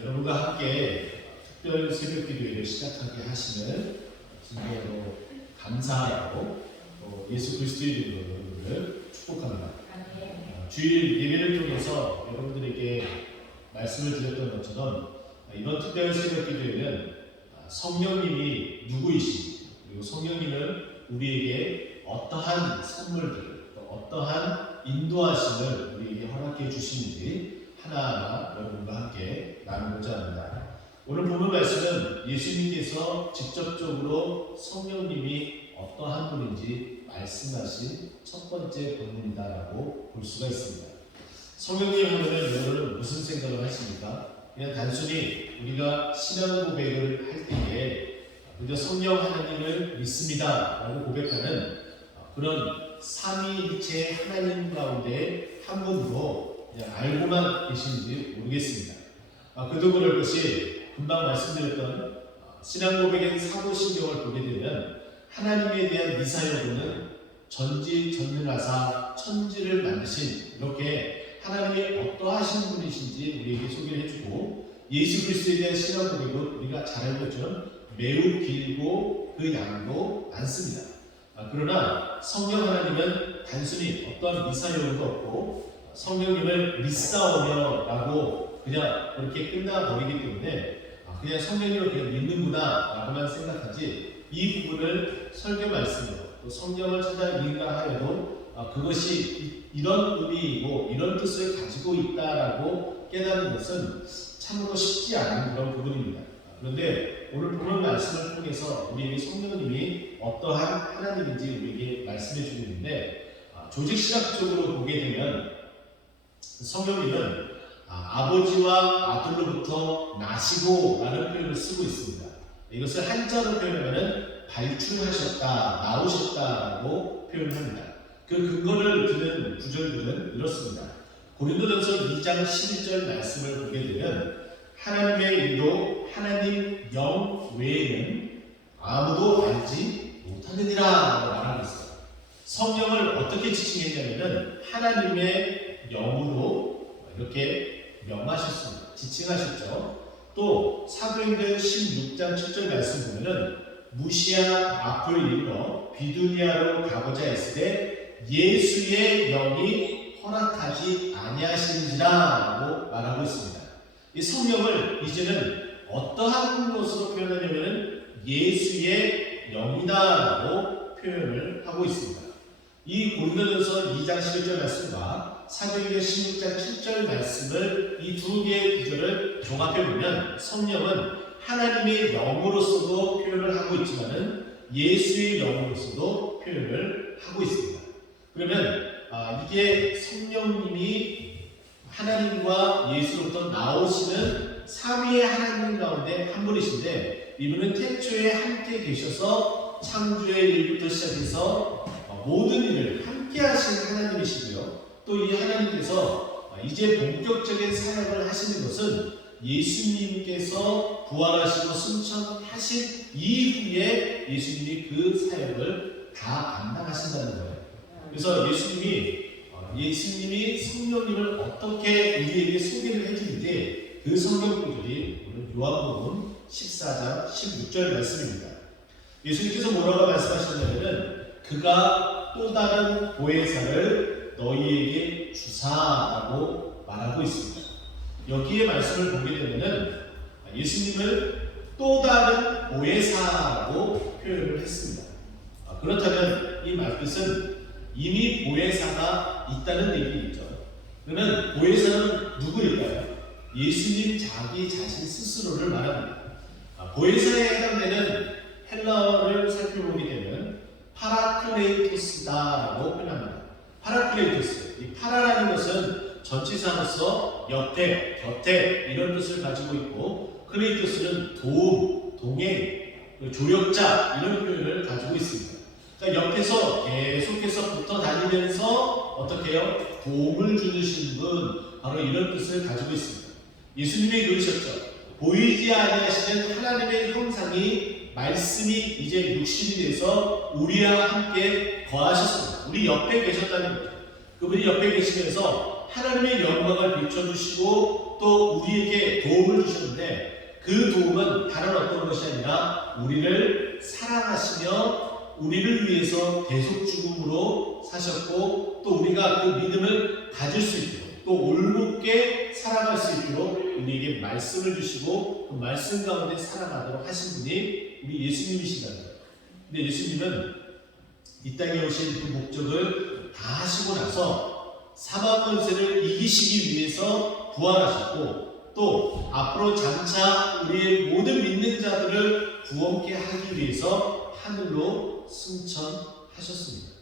여러분과 함께 특별 새벽 기도회를 시작하게 하시는 진정으로 감사하고 예수 그리스도의 이름으로 여러분을 축복합니다. 주일 예배를 통해서 여러분들에게 말씀을 드렸던 것처럼 이번 특별 새벽 기도회는 성령님이 누구이신지, 그리고 성령님은 우리에게 어떠한 선물들, 어떠한 인도하심을 우리에게 허락해 주시는지 하나하나 여러분과 함께 나누고자 합니다. 오늘 본문 말씀은 예수님께서 직접적으로 성령님이 어떠한 분인지 말씀하신 첫 번째 본문이다라고 볼 수가 있습니다. 성령님 하면 여러분은 무슨 생각을 하십니까? 그냥 단순히 우리가 신앙 고백을 할 때에 그저 성령 하나님을 믿습니다 라고 고백하는 그런 삼위일체 하나님 가운데 한 분으로 그냥 알고만 계신지 모르겠습니다. 그도 그럴 것이 금방 말씀드렸던 신앙 고백의 사도신경을 보게 되면 하나님에 대한 미사 여부는 전지전능하사 천지를 만드신, 이렇게 하나님이 어떠하신 분이신지 우리에게 소개를 해주고, 예수 그리스도에 대한 신앙 고백은 우리가 잘 알고 있죠. 매우 길고 그 양도 많습니다. 그러나 성령 하나님은 단순히 어떠한 미사 여부도 없고 성령님을 믿사오며 라고 그냥 그렇게 끝나버리기 때문에 그냥 성령님을 그냥 믿는구나 라고만 생각하지, 이 부분을 설교 말씀으로 또 성경을 찾아 읽는가 하여도 그것이 이런 의미이고 이런 뜻을 가지고 있다라고 깨닫는 것은 참으로 쉽지 않은 그런 부분입니다. 그런데 오늘 본문 말씀을 통해서 우리에게 성령님이 어떠한 하나님인지 우리에게 말씀해 주고 있는데, 조직신학적으로 보게 되면 성령님은 아버지와 아들로부터 나시고 라는 표현을 쓰고 있습니다. 이것을 한자로 표현하면 발출하셨다, 나오셨다라고 표현합니다. 그 근거를 드는 구절들은 이렇습니다. 고린도전서 2장 11절 말씀을 보게 되면 하나님의 일도 하나님 영 외에는 아무도 알지 못하느니라 말하고 있어요. 성령을 어떻게 지칭했냐면은 하나님의 영으로 이렇게 명하셨습니다. 지칭하셨죠. 또 사도행전 16장 7절 말씀 보면은 무시아 앞을 이르러 비두니아로 가고자 했을 때 예수의 영이 허락하지 아니하신지라고 말하고 있습니다. 이 성령을 이제는 어떠한 것으로 표현하냐면 예수의 영이다라고 표현을 하고 있습니다. 이 고린도전서 2장 11절 말씀과 사도행전 16장 7절 말씀을, 이 두 개의 구절을 종합해 보면 성령은 하나님의 영으로서도 표현을 하고 있지만은 예수의 영으로서도 표현을 하고 있습니다. 그러면 이게 성령님이 하나님과 예수로부터 나오시는 삼위의 하나님 가운데 한 분이신데, 이분은 태초에 함께 계셔서 창조의 일부터 시작해서 모든 일을 함께 하신 하나님이시고요. 또 이 하나님께서 이제 본격적인 사역을 하시는 것은 예수님께서 부활하시고 승천하신 이후에 예수님이 그 사역을 다 감당하신다는 거예요. 그래서 예수님이 성령님을 어떻게 우리에게 소개를 해주는지 그 성경 구절이 오늘 요한복음 14장 16절 말씀입니다. 예수님께서 뭐라고 말씀하셨냐면은 그가 또 다른 보혜사를 너희에게 주사라고 말하고 있습니다. 여기에 말씀을 보게 되면은 예수님을 또 다른 보혜사라고 표현을 했습니다. 그렇다면 이 말뜻은 이미 보혜사가 있다는 얘기겠죠. 그러면 보혜사는 누구일까요? 예수님 자기 자신 스스로를 말합니다. 보혜사에 해당되는 헬라어를 살펴보게 되면 파라클레이토스다라고 표현합니다. 파라클레이토스, 이 파라라는 것은 전치사로서 옆에, 곁에 이런 뜻을 가지고 있고, 클레이토스는 도움, 동행, 조력자 이런 표현을 가지고 있습니다. 그러니까 옆에서 계속해서 붙어 다니면서 어떻게 해요? 도움을 주시는 분, 바로 이런 뜻을 가지고 있습니다. 예수님이 그러셨죠. 보이지 아니하시는 하나님의 형상이 말씀이 이제 육신이 돼서 우리와 함께 거하셨습니다. 우리 옆에 계셨다는 거죠. 그분이 옆에 계시면서 하나님의 영광을 비춰주시고 또 우리에게 도움을 주시는 그 도움은 다른 어떤 것이 아니라 우리를 사랑하시며 우리를 위해서 대속 죽음으로 사셨고, 또 우리가 그 믿음을 가질 수 있도록, 또 올곧게 살아갈 수 있도록 우리에게 말씀을 주시고 그 말씀 가운데 살아가도록 하신 분이 우리 예수님이시다는 거예요. 근데 예수님은 이 땅에 오신 그 목적을 다 하시고 나서 사망 권세를 이기시기 위해서 부활하셨고, 또 앞으로 장차 우리의 모든 믿는 자들을 구원케 하기 위해서 하늘로 승천하셨습니다.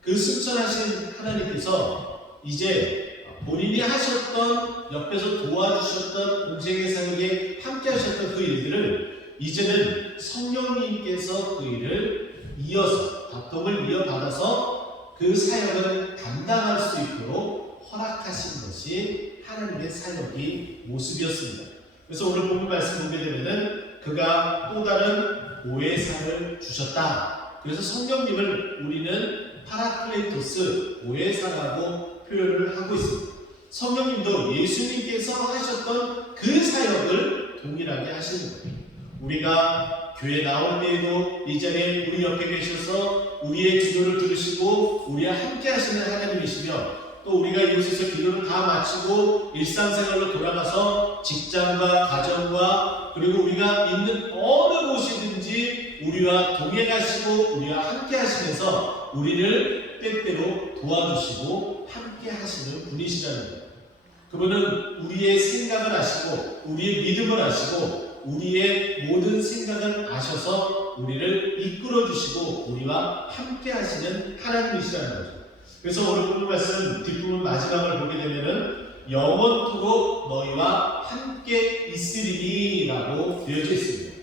그 승천하신 하나님께서 이제 본인이 하셨던, 옆에서 도와주셨던 공생의 사역에 함께 하셨던 그 일들을 이제는 성령님께서 그 일을 이어서 바통을 이어받아서 그 사역을 감당할 수 있도록 허락하신 것이 하나님의 사역의 모습이었습니다. 그래서 오늘 본문 말씀 보게 되면은 그가 또 다른 보혜사를 주셨다. 그래서 성령님을 우리는 파라클레토스, 보혜사라고 표현을 하고 있습니다. 성령님도 예수님께서 하셨던 그 사역을 동일하게 하시는 거예요. 우리가 교회 나올 때에도 이 자리에 우리 옆에 계셔서 우리의 기도를 들으시고 우리와 함께 하시는 하나님이시며, 또 우리가 이곳에서 기도를 다 마치고 일상생활로 돌아가서 직장과 가정과 그리고 우리가 있는 어느 곳이든지 우리와 동행하시고 우리와 함께 하시면서 우리를 때때로 도와주시고 함께 하시는 분이시라는 거예요. 그분은 우리의 생각을 아시고 우리의 믿음을 아시고 우리의 모든 생각을 아셔서 우리를 이끌어 주시고 우리와 함께 하시는 하나님이시라는 거죠. 그래서 오늘 본문 말씀 뒷부분 마지막을 보게 되면은 영원토록 너희와 함께 있으리니 라고 되어져 있습니다.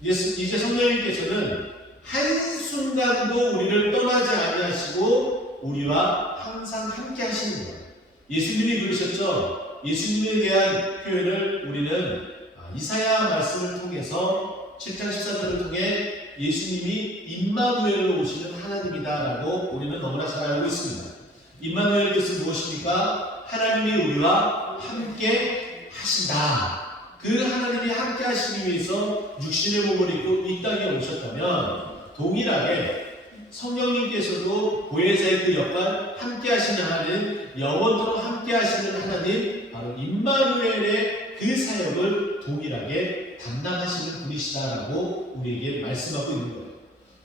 이제 성령님께서는 한순간도 우리를 떠나지 아니하시고 우리와 항상 함께 하시는 거예요. 예수님이 그러셨죠. 예수님에 대한 표현을 우리는 이사야 말씀을 통해서 7장 14절을 통해 예수님이 임마누엘로 오시는 하나님이다라고 우리는 너무나 잘 알고 있습니다. 임마누엘 뜻은 무엇입니까? 하나님이 우리와 함께 하신다. 그 하나님이 함께 하시기 위해서 육신의 몸을 입고 이 땅에 오셨다면 동일하게 성령님께서도 보혜사의 그 역할, 함께 하시는 하나님, 영원토록 함께 하시는 하나님, 바로 임마누엘의 그 사역을 동일하게 담당하시는 분이시다라고 우리에게 말씀하고 있는 거예요.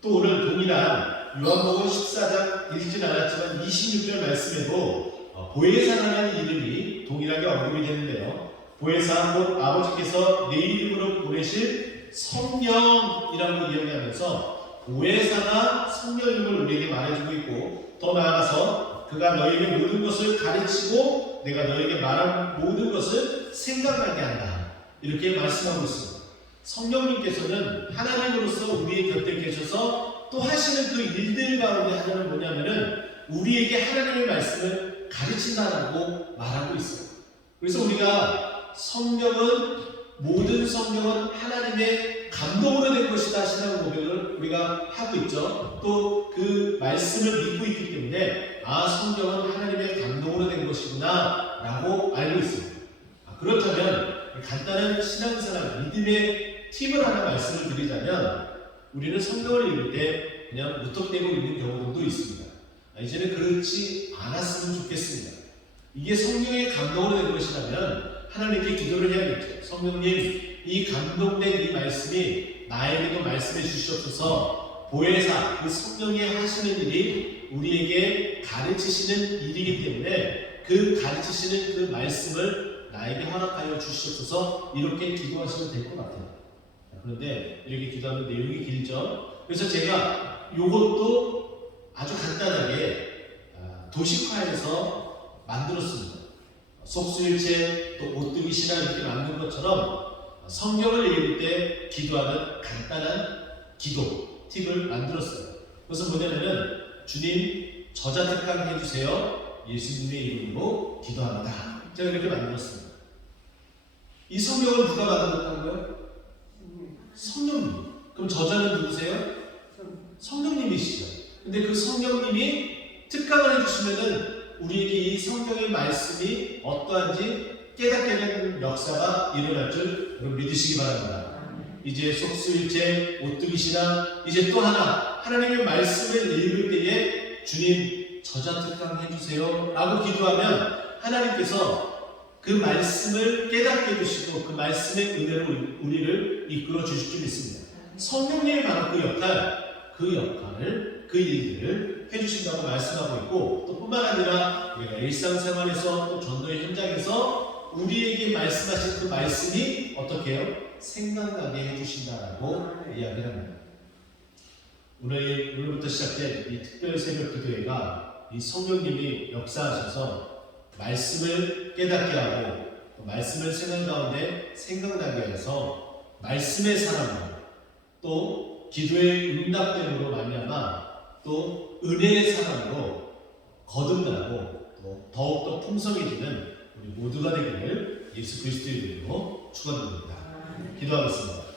또 오늘 동일한 요한복음 14장 읽진 않았지만 26절 말씀에도 보혜사라는 이름이 동일하게 언급이 되는데요. 보혜사 곧 아버지께서 내 이름으로 보내실 성령이라고 이야기하면서 보혜사가 성령님을 우리에게 말해주고 있고, 더 나아가서 그가 너에게 모든 것을 가르치고 내가 너에게 말한 모든 것을 생각나게 한다. 이렇게 말씀하고 있습니다. 성령님께서는 하나님으로서 우리의 곁에 계셔서 또 하시는 그 일들 가운데 하나는 뭐냐면은 우리에게 하나님의 말씀을 가르친다라고 말하고 있어요. 그래서 우리가 모든 성경은 하나님의 감동으로 된 것이다 신앙 고백을 우리가 하고 있죠. 또 그 말씀을 믿고 있기 때문에 성경은 하나님의 감동으로 된 것이구나 라고 알고 있습니다. 그렇다면 간단한 신앙생활 믿음의 팁을 하나 말씀을 드리자면, 우리는 성경을 읽을 때 그냥 무턱대고 읽는 경우도 있습니다. 이제는 그렇지 않았으면 좋겠습니다. 이게 성경의 감동으로 된 것이라면 하나님께 기도를 해야겠죠. 성령님, 이 감동된 이 말씀이 나에게도 말씀해 주시옵소서. 보혜사, 그 성령이 하시는 일이 우리에게 가르치시는 일이기 때문에 그 가르치시는 그 말씀을 나에게 허락하여 주시옵소서. 이렇게 기도하시면 될 것 같아요. 그런데 이렇게 기도하면 내용이 길죠. 그래서 제가 이것도 아주 간단하게 도식화해서 만들었습니다. 속수일체 또 오뚜기 신앙 이렇게 만든 것처럼 성경을 읽을 때 기도하는 간단한 기도 팁을 만들었어요. 그것은 뭐냐면은 주님 저자 특강 해주세요. 예수님의 이름으로 기도합니다. 제가 이렇게 만들었습니다. 이 성경을 누가 만들었다는 거예요? 성령님. 그럼 저자는 누구세요? 성령님이시죠. 근데 그 성령님이 특강을 해주시면은 우리에게 이 성경의 말씀이 어떠한지 깨닫게 되는 역사가 일어날 줄 여러분 믿으시기 바랍니다. 이제 속수일체 오뚜기 신앙 이제 또 하나님의 말씀을 읽을 때에 주님 저자특강 해주세요 라고 기도하면 하나님께서 그 말씀을 깨닫게 해주시고 그 말씀의 은혜로 우리를 이끌어 주실 줄 믿습니다. 성령님이 바로 그 역할을 그 일들을 해주신다고 말씀하고 있고 또 뿐만 아니라 우리가 일상생활에서 또 전도의 현장에서 우리에게 말씀하신 그 말씀이 어떻게 해요? 생각나게 해주신다라고 이야기를 합니다. 오늘부터 시작된 이 특별 새벽 기도회가 이 성령님이 역사하셔서 말씀을 깨닫게 하고 또 말씀을 생각 가운데 생각나게 해서 말씀의 사람으로 또 기도의 응답됨으로 말미암아 또 은혜의 사람으로 거듭나고 또 더욱더 풍성해지는 우리 모두가 되기를 예수 그리스도의 이름으로 축원드립니다. 기도하겠습니다.